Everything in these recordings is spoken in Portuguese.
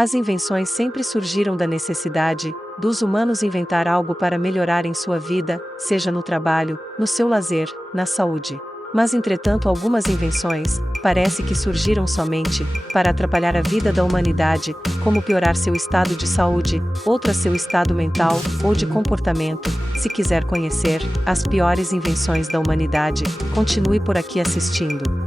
As invenções sempre surgiram da necessidade dos humanos inventar algo para melhorar em sua vida, seja no trabalho, no seu lazer, na saúde. Mas entretanto algumas invenções, parece que surgiram somente para atrapalhar a vida da humanidade, como piorar seu estado de saúde, outras seu estado mental ou de comportamento. Se quiser conhecer as piores invenções da humanidade, continue por aqui assistindo.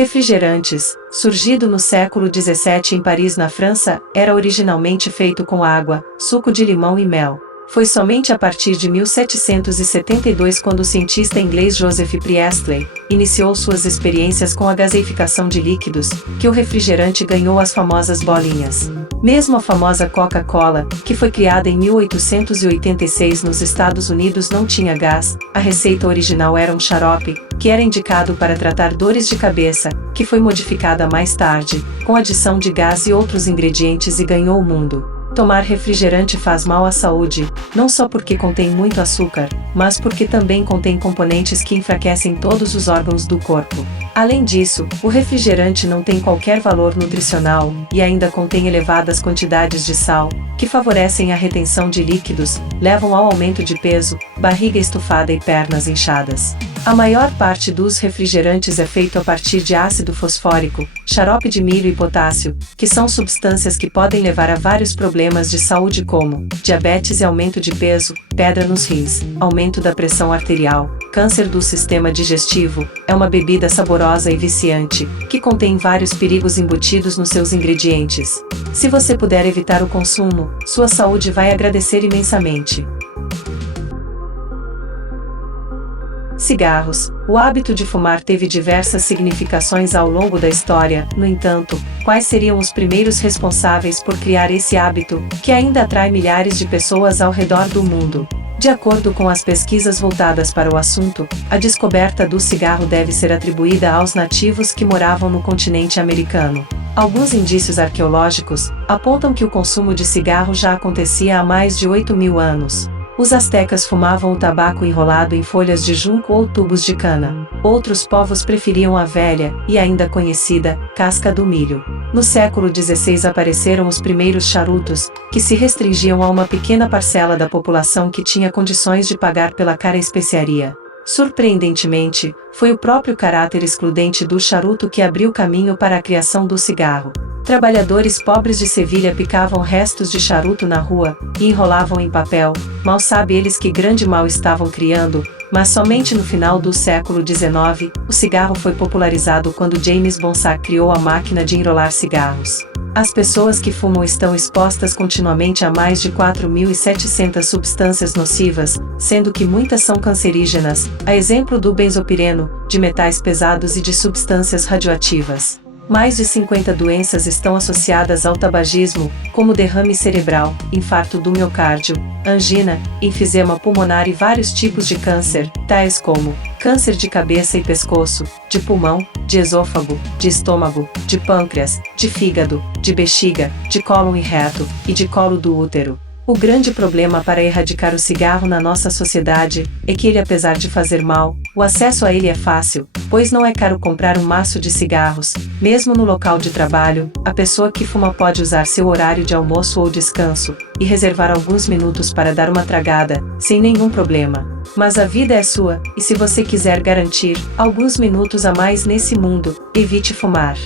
Refrigerantes, surgido no século XVII em Paris, na França, era originalmente feito com água, suco de limão e mel. Foi somente a partir de 1772 quando o cientista inglês Joseph Priestley iniciou suas experiências com a gaseificação de líquidos, que o refrigerante ganhou as famosas bolinhas. Mesmo a famosa Coca-Cola, que foi criada em 1886 nos Estados Unidos, não tinha gás. A receita original era um xarope, que era indicado para tratar dores de cabeça, que foi modificada mais tarde, com adição de gás e outros ingredientes e ganhou o mundo. Tomar refrigerante faz mal à saúde, não só porque contém muito açúcar, mas porque também contém componentes que enfraquecem todos os órgãos do corpo. Além disso, o refrigerante não tem qualquer valor nutricional e ainda contém elevadas quantidades de sal, que favorecem a retenção de líquidos, levam ao aumento de peso, barriga estufada e pernas inchadas. A maior parte dos refrigerantes é feito a partir de ácido fosfórico, xarope de milho e potássio, que são substâncias que podem levar a vários problemas de saúde como diabetes e aumento de peso, pedra nos rins, aumento da pressão arterial, câncer do sistema digestivo. É uma bebida saborosa e viciante, que contém vários perigos embutidos nos seus ingredientes. Se você puder evitar o consumo, sua saúde vai agradecer imensamente. Cigarros. O hábito de fumar teve diversas significações ao longo da história. No entanto, quais seriam os primeiros responsáveis por criar esse hábito, que ainda atrai milhares de pessoas ao redor do mundo? De acordo com as pesquisas voltadas para o assunto, a descoberta do cigarro deve ser atribuída aos nativos que moravam no continente americano. Alguns indícios arqueológicos apontam que o consumo de cigarro já acontecia há mais de 8.000 anos. Os astecas fumavam o tabaco enrolado em folhas de junco ou tubos de cana. Outros povos preferiam a velha, e ainda conhecida, casca do milho. No século XVI apareceram os primeiros charutos, que se restringiam a uma pequena parcela da população que tinha condições de pagar pela cara especiaria. Surpreendentemente, foi o próprio caráter excludente do charuto que abriu caminho para a criação do cigarro. Trabalhadores pobres de Sevilha picavam restos de charuto na rua e enrolavam em papel. Mal sabe eles que grande mal estavam criando, mas somente no final do século XIX, o cigarro foi popularizado quando James Bonsack criou a máquina de enrolar cigarros. As pessoas que fumam estão expostas continuamente a mais de 4.700 substâncias nocivas, sendo que muitas são cancerígenas, a exemplo do benzopireno, de metais pesados e de substâncias radioativas. Mais de 50 doenças estão associadas ao tabagismo, como derrame cerebral, infarto do miocárdio, angina, enfisema pulmonar e vários tipos de câncer, tais como câncer de cabeça e pescoço, de pulmão, de esôfago, de estômago, de pâncreas, de fígado, de bexiga, de cólon e reto, e de colo do útero. O grande problema para erradicar o cigarro na nossa sociedade é que ele, apesar de fazer mal, o acesso a ele é fácil, pois não é caro comprar um maço de cigarros. Mesmo no local de trabalho, a pessoa que fuma pode usar seu horário de almoço ou descanso e reservar alguns minutos para dar uma tragada, sem nenhum problema. Mas a vida é sua, e se você quiser garantir alguns minutos a mais nesse mundo, evite fumar.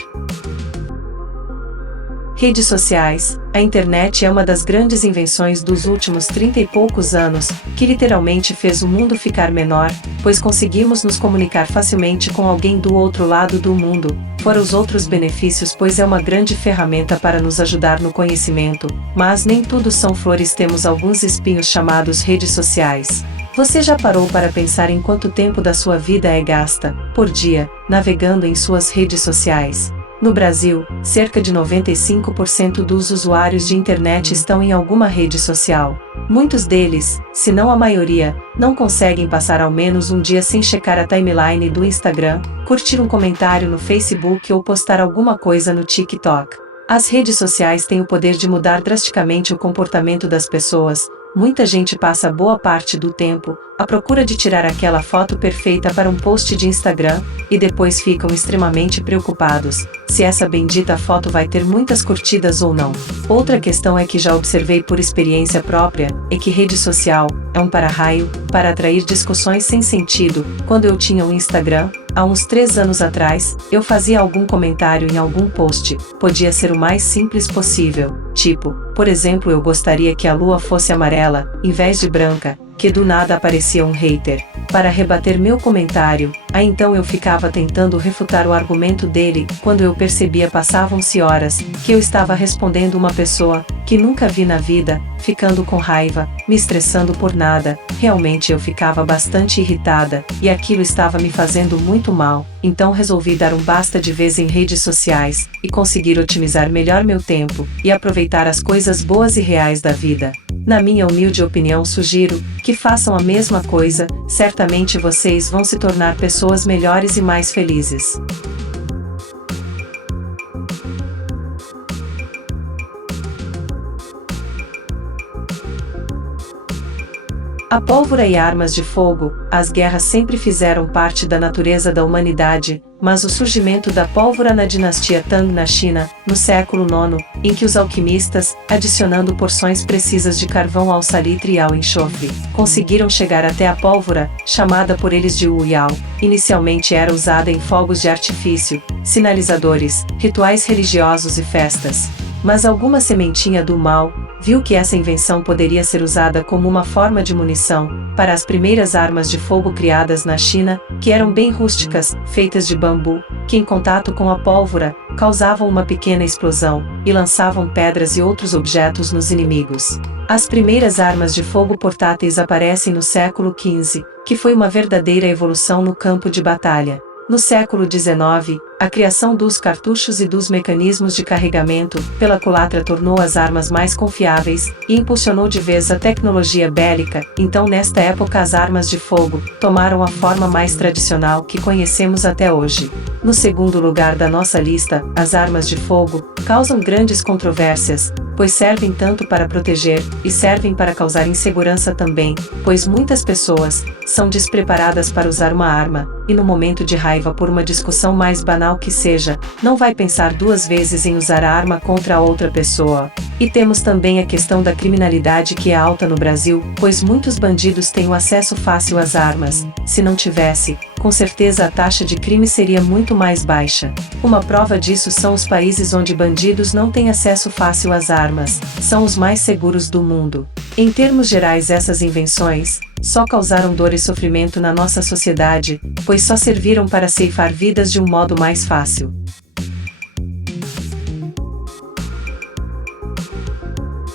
Redes sociais. A internet é uma das grandes invenções dos últimos 30 e poucos anos, que literalmente fez o mundo ficar menor, pois conseguimos nos comunicar facilmente com alguém do outro lado do mundo. Fora os outros benefícios, pois é uma grande ferramenta para nos ajudar no conhecimento, mas nem tudo são flores, temos alguns espinhos chamados redes sociais. Você já parou para pensar em quanto tempo da sua vida é gasta, por dia, navegando em suas redes sociais? No Brasil, cerca de 95% dos usuários de internet estão em alguma rede social. Muitos deles, se não a maioria, não conseguem passar ao menos um dia sem checar a timeline do Instagram, curtir um comentário no Facebook ou postar alguma coisa no TikTok. As redes sociais têm o poder de mudar drasticamente o comportamento das pessoas, Muita gente passa boa parte do tempo à procura de tirar aquela foto perfeita para um post de Instagram, e depois ficam extremamente preocupados se essa bendita foto vai ter muitas curtidas ou não. Outra questão é que já observei por experiência própria, é que rede social é um para-raio para atrair discussões sem sentido. Quando eu tinha um Instagram, há uns 3 anos atrás, eu fazia algum comentário em algum post, podia ser o mais simples possível, tipo, por exemplo, eu gostaria que a lua fosse amarela, em vez de branca, que do nada aparecia um hater para rebater meu comentário. Aí então eu ficava tentando refutar o argumento dele. Quando eu percebia, passavam-se horas que eu estava respondendo uma pessoa que nunca vi na vida, ficando com raiva, me estressando por nada. Realmente eu ficava bastante irritada, e aquilo estava me fazendo muito mal. Então resolvi dar um basta de vez em redes sociais, e conseguir otimizar melhor meu tempo, e aproveitar as coisas boas e reais da vida. Na minha humilde opinião, sugiro que façam a mesma coisa, certamente vocês vão se tornar pessoas melhores e mais felizes. A pólvora e armas de fogo, as guerras sempre fizeram parte da natureza da humanidade, mas o surgimento da pólvora na dinastia Tang na China, no século IX, em que os alquimistas, adicionando porções precisas de carvão ao salitre e ao enxofre, conseguiram chegar até a pólvora, chamada por eles de Wu-Yao, inicialmente era usada em fogos de artifício, sinalizadores, rituais religiosos e festas. Mas alguma sementinha do mal viu que essa invenção poderia ser usada como uma forma de munição para as primeiras armas de fogo criadas na China, que eram bem rústicas, feitas de bambu, que em contato com a pólvora causavam uma pequena explosão e lançavam pedras e outros objetos nos inimigos. As primeiras armas de fogo portáteis aparecem no século XV, que foi uma verdadeira evolução no campo de batalha. No século XIX, a criação dos cartuchos e dos mecanismos de carregamento pela culatra tornou as armas mais confiáveis e impulsionou de vez a tecnologia bélica. Então, nesta época, as armas de fogo tomaram a forma mais tradicional que conhecemos até hoje. No segundo lugar da nossa lista, as armas de fogo causam grandes controvérsias, pois servem tanto para proteger e servem para causar insegurança também, pois muitas pessoas são despreparadas para usar uma arma, e no momento de raiva por uma discussão mais banal que seja, não vai pensar 2 vezes em usar a arma contra a outra pessoa. E temos também a questão da criminalidade, que é alta no Brasil, pois muitos bandidos têm o acesso fácil às armas. Se não tivesse, com certeza a taxa de crime seria muito mais baixa. Uma prova disso são os países onde bandidos não têm acesso fácil às armas, são os mais seguros do mundo. Em termos gerais, essas invenções só causaram dor e sofrimento na nossa sociedade, pois só serviram para ceifar vidas de um modo mais fácil.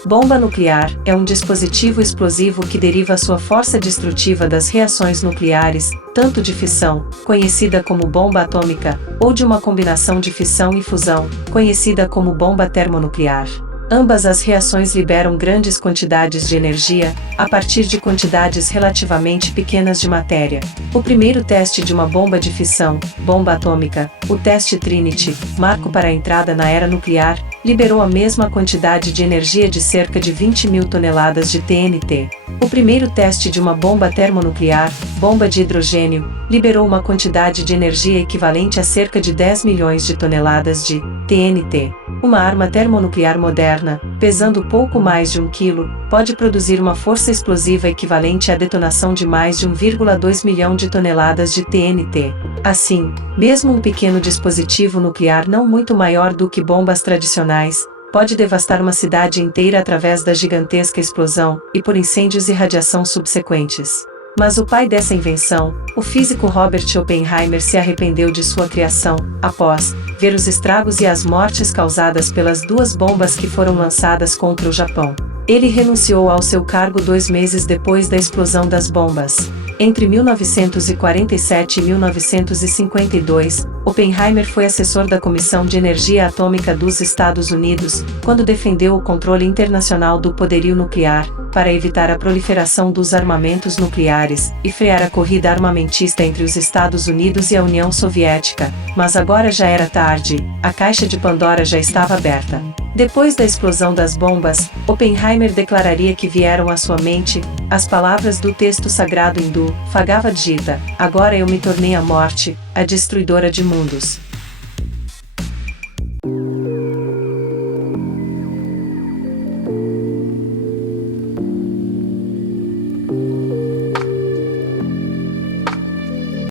Bomba nuclear é um dispositivo explosivo que deriva sua força destrutiva das reações nucleares, tanto de fissão, conhecida como bomba atômica, ou de uma combinação de fissão e fusão, conhecida como bomba termonuclear. Ambas as reações liberam grandes quantidades de energia, a partir de quantidades relativamente pequenas de matéria. O primeiro teste de uma bomba de fissão, bomba atômica, o teste Trinity, marco para a entrada na era nuclear, liberou a mesma quantidade de energia de cerca de 20.000 toneladas de TNT. O primeiro teste de uma bomba termonuclear, bomba de hidrogênio, liberou uma quantidade de energia equivalente a cerca de 10 milhões de toneladas de TNT. Uma arma termonuclear moderna, pesando pouco mais de 1 quilo, pode produzir uma força explosiva equivalente à detonação de mais de 1,2 milhão de toneladas de TNT. Assim, mesmo um pequeno dispositivo nuclear não muito maior do que bombas tradicionais, pode devastar uma cidade inteira através da gigantesca explosão e por incêndios e radiação subsequentes. Mas o pai dessa invenção, o físico Robert Oppenheimer, se arrependeu de sua criação, após ver os estragos e as mortes causadas pelas 2 bombas que foram lançadas contra o Japão. Ele renunciou ao seu cargo 2 meses depois da explosão das bombas. Entre 1947 e 1952, Oppenheimer foi assessor da Comissão de Energia Atômica dos Estados Unidos, quando defendeu o controle internacional do poderio nuclear, para evitar a proliferação dos armamentos nucleares e frear a corrida armamentista entre os Estados Unidos e a União Soviética. Mas agora já era tarde, a caixa de Pandora já estava aberta. Depois da explosão das bombas, Oppenheimer declararia que vieram à sua mente as palavras do texto sagrado hindu, Bhagavad Gita: agora eu me tornei a morte, a destruidora de mundos.